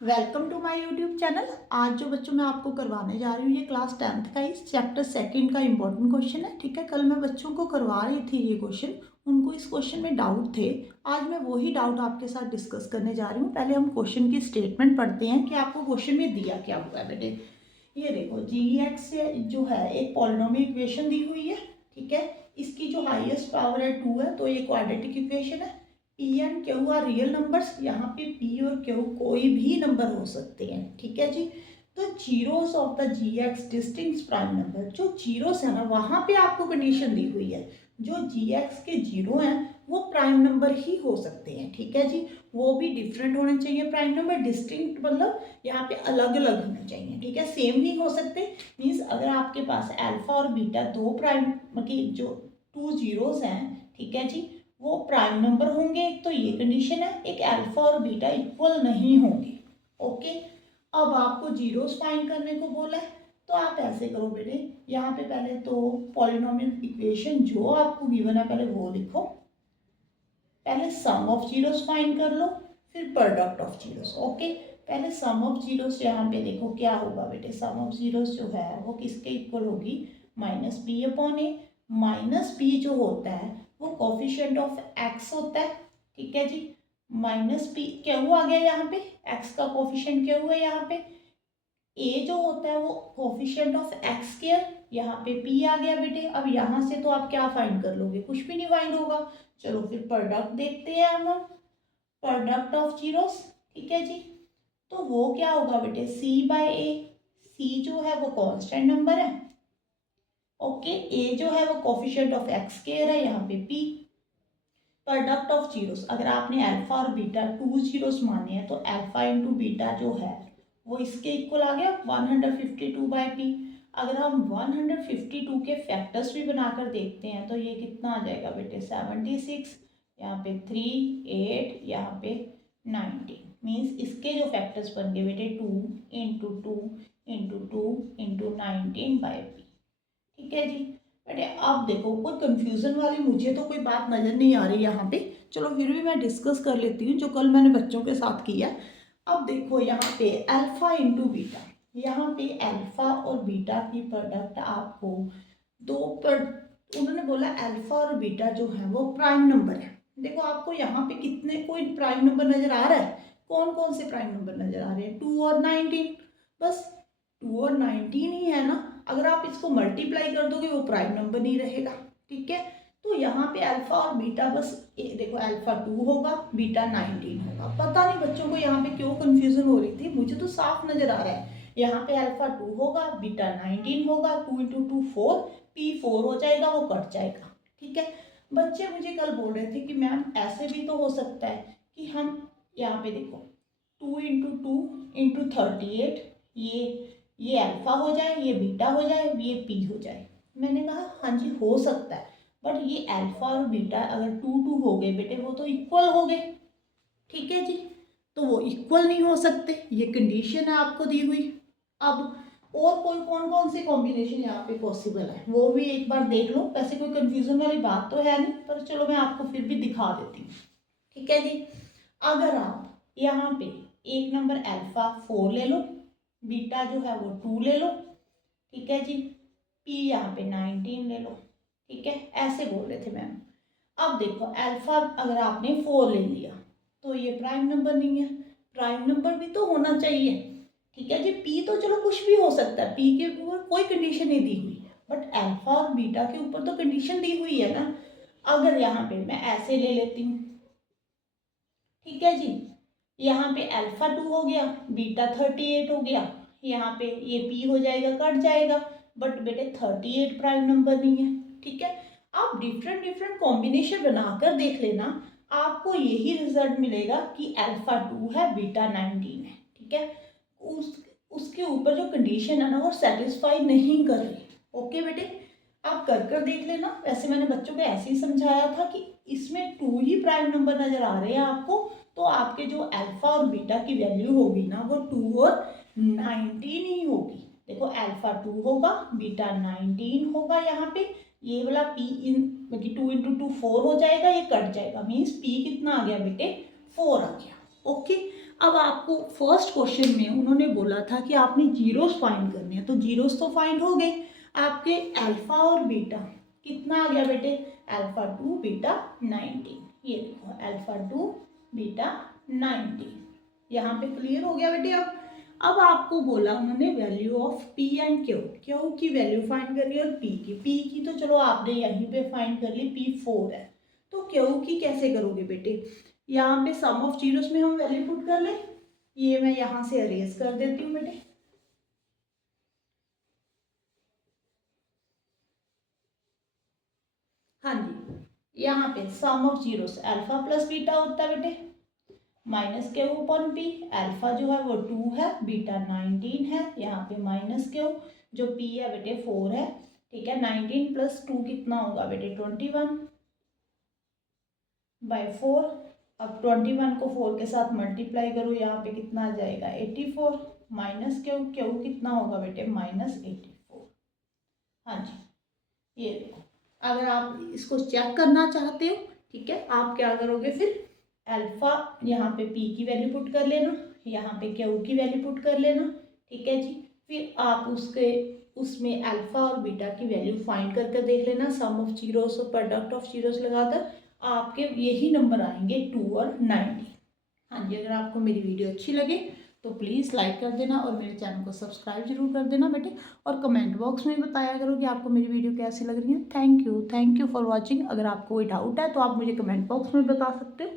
Welcome to my YouTube channel. आज जो बच्चों मैं आपको करवाने जा रही हूँ ये क्लास 10th का इस चैप्टर सेकंड का इम्पोर्टेंट क्वेश्चन है। ठीक है, कल मैं बच्चों को करवा रही थी ये क्वेश्चन, उनको इस क्वेश्चन में डाउट थे। आज मैं वही डाउट आपके साथ डिस्कस करने जा रही हूँ। पहले हम क्वेश्चन की स्टेटमेंट पढ़ते हैं कि आपको क्वेश्चन में दिया क्या हुआ है। बेटे ये देखो, GX जो है एक पॉलिनोमियल इक्वेशन दी हुई है। ठीक है, इसकी जो हाईएस्ट पावर है 2 है, तो ये क्वाड्रेटिक इक्वेशन है। P and Q are real numbers. यहाँ पे P और Q कोई भी नंबर हो सकते हैं। ठीक है जी, तो zeros of the GX distinct prime number, जो जीरोस है ना वहाँ पे आपको कंडीशन दी हुई है, जो GX के जीरो हैं वो प्राइम नंबर ही हो सकते हैं। ठीक है जी, वो भी डिफरेंट होने चाहिए प्राइम नंबर। डिस्टिंक्ट मतलब यहाँ पे अलग अलग होने चाहिए। ठीक है, सेम नहीं हो सकते। मीन्स अगर आपके पास अल्फा और बीटा दो प्राइम मतलब जो टू जीरोस हैं, ठीक है जी, वो प्राइम नंबर होंगे, तो ये कंडीशन है। एक अल्फा और बीटा इक्वल नहीं होंगे। ओके, अब आपको जीरोस फाइंड करने को बोला है, तो आप ऐसे करो बेटे, यहाँ पे पहले तो पॉलिनोमियल इक्वेशन जो आपको गिवन है पहले वो लिखो। पहले सम ऑफ जीरोस फाइंड कर लो, फिर प्रोडक्ट ऑफ जीरोस। ओके, पहले सम ऑफ जीरोस यहाँ पे देखो क्या होगा बेटे। सम ऑफ जीरोस जो है वो किसके इक्वल होगी, माइनस बी अपॉन ए। माइनस बी जो होता है वो कोफिशिएंट ऑफ एक्स होता है। ठीक है जी, माइनस बी क्या हुआ आ गया यहाँ पे, एक्स का कोफिशिएंट क्या हुआ यहाँ पे, ए जो होता है वो कोफिशिएंट ऑफ एक्स स्क्वायर, यहाँ पे पी आ गया बेटे। अब यहाँ से तो आप क्या फाइंड कर लोगे, कुछ भी नहीं फाइंड होगा। चलो फिर प्रोडक्ट देखते हैं हम, प्रोडक्ट ऑफ जीरोस। ठीक है जी, तो वो क्या होगा बेटे, सी बाय ए। सी जो है वो कांस्टेंट नंबर है। ओके, ए जो है वो कोफिशिएंट ऑफ एक्स स्क्वायर है, यहाँ पे पी। प्रोडक्ट ऑफ जीरोस, अगर आपने अल्फा और बीटा टू जीरोस माने हैं तो अल्फा इंटू बीटा जो है वो इसके इक्वल आ गया 152 बाई पी। अगर हम 152 के फैक्टर्स भी बनाकर देखते हैं तो ये कितना आ जाएगा बेटे, 76, यहाँ पे 3, 8, यहाँ पे 19। मीन्स इसके जो फैक्टर्स बन गए बेटे 2 into 2 into 2 into 19 by P. ठीक है जी बेटे, अब देखो कोई कंफ्यूजन वाली मुझे तो कोई बात नज़र नहीं आ रही यहाँ पे। चलो फिर भी मैं डिस्कस कर लेती हूँ जो कल मैंने बच्चों के साथ किया। अब देखो यहाँ पे अल्फा इंटू बीटा, यहाँ पे अल्फा और बीटा की प्रोडक्ट आपको दो पर, उन्होंने बोला अल्फा और बीटा जो है वो प्राइम नंबर है। देखो आपको यहाँ पे कितने कोई प्राइम नंबर नजर आ रहा है, कौन कौन से प्राइम नंबर नजर आ रहे हैं, 2 और 19। बस 2 और 19 ही है ना। अगर आप इसको मल्टीप्लाई कर दोगे वो प्राइम नंबर नहीं रहेगा। ठीक है, तो यहाँ पे अल्फा और बीटा बस देखो, अल्फा 2 होगा, बीटा 19 होगा। पता नहीं बच्चों को यहाँ पे क्यों कंफ्यूजन हो रही थी, मुझे तो साफ नजर आ रहा है। यहाँ पे अल्फा 2 होगा, बीटा 19 होगा, 2 इंटू 2 4, पी 4 हो जाएगा, वो कट जाएगा। ठीक है, बच्चे मुझे कल बोल रहे थे कि मैम ऐसे भी तो हो सकता है कि हम यहाँ पे देखो 2 इंटू 2 इंटू 38, ये अल्फा हो जाए, ये बीटा हो जाए, ये पी हो जाए। मैंने कहा हाँ जी हो सकता है, बट ये अल्फा और बीटा अगर 2 हो गए बेटे वो तो इक्वल हो गए। ठीक है जी, तो वो इक्वल नहीं हो सकते, ये कंडीशन है आपको दी हुई। अब और कोई कौन कौन से कॉम्बिनेशन यहाँ पे पॉसिबल है वो भी एक बार देख लो। वैसे कोई कंफ्यूजन वाली बात तो है नहीं, पर चलो मैं आपको फिर भी दिखा देती हूँ। ठीक है जी, अगर आप यहाँ पे एक नंबर अल्फा 4 ले लो, बीटा जो है वो 2 ले लो, ठीक है जी, पी यहाँ पे 19 ले लो। ठीक है, ऐसे बोल रहे थे मैम। अब देखो अल्फा अगर आपने 4 ले लिया तो ये प्राइम नंबर नहीं है, प्राइम नंबर भी तो होना चाहिए। ठीक है जी, पी तो चलो कुछ भी हो सकता है, पी के ऊपर कोई कंडीशन नहीं दी हुई, बट अल्फा और बीटा के ऊपर तो कंडीशन दी हुई है ना। अगर यहाँ पे मैं ऐसे ले लेती हूँ, ठीक है जी, यहाँ पे अल्फा 2 हो गया, बीटा 38 हो गया, यहाँ पे ये पी हो जाएगा, कट जाएगा, बट बेटे 38 प्राइम नंबर नहीं है। ठीक है, आप डिफरेंट डिफरेंट कॉम्बिनेशन बनाकर देख लेना, आपको यही रिजल्ट मिलेगा कि अल्फा 2 है, बीटा 19 है। ठीक है, उसके ऊपर जो कंडीशन है ना वो सेटिस्फाई नहीं कर रही। ओके बेटे, आप कर देख लेना। वैसे मैंने बच्चों को ऐसे ही समझाया था कि इसमें 2 ही प्राइम नंबर नजर आ रहे हैं आपको, तो आपके जो अल्फा और बीटा की वैल्यू होगी ना वो 2 और 19 ही होगी। देखो अल्फा 2 होगा, बीटा 19 होगा, यहाँ पे ये वाला पी इन मतलब 2 इंटू 2 4 हो जाएगा, ये कट जाएगा, मीन्स पी कितना आ गया बेटे, 4 आ गया। ओके, अब आपको फर्स्ट क्वेश्चन में उन्होंने बोला था कि आपने जीरोस फाइंड करने हैं, तो जीरोस तो फाइंड हो गए आपके। अल्फा और बीटा कितना आ गया बेटे, अल्फा 2 बीटा 19, ये देखो अल्फा 2 बीटा 19, यहाँ पे क्लियर हो गया बेटे। अब आपको बोला उन्होंने value of P and Q, Q की वैल्यू फाइंड करनी है और पी की तो चलो आपने यहीं पे फाइंड कर ली, पी 4 है, तो क्यू की कैसे करोगे बेटे, यहाँ पे सम ऑफ जीरोस में हम वैल्यू पुट कर ले, ये मैं यहाँ से अरेज कर देती हूँ बेटे। हाँ जी, यहाँ पे sum of zeros alpha plus beta होता है बेटे, minus Q upon P, alpha जो है वो 2 है, बीटा 19 है, यहाँ पे माइनस क्यू, जो पी है बेटे 4 है, ठीक है। 19 प्लस 2 कितना होगा बेटे 21/4। अब 21 को 4 के साथ मल्टीप्लाई करो, यहाँ पे कितना आ जाएगा 84, माइनस क्यू, क्यू कितना होगा बेटे -84। हाँ जी, ये देखो, अगर आप इसको चेक करना चाहते हो, ठीक है, आप क्या करोगे फिर, अल्फा यहाँ पे पी की वैल्यू पुट कर लेना, यहाँ पे क्यू की वैल्यू पुट कर लेना, ठीक है जी। फिर आप उसके उसमें अल्फा और बीटा की वैल्यू फाइंड करके देख लेना, सम ऑफ जीरोस और प्रोडक्ट ऑफ जीरोस लगाकर आपके यही नंबर आएंगे 2 और 90। हाँ जी, अगर आपको मेरी वीडियो अच्छी लगे तो प्लीज़ लाइक कर देना और मेरे चैनल को सब्सक्राइब जरूर कर देना बेटे, और कमेंट बॉक्स में बताया करो कि आपको मेरी वीडियो कैसी लग रही है। Thank you for watching. अगर आपको कोई डाउट है तो आप मुझे कमेंट बॉक्स में बता सकते हो।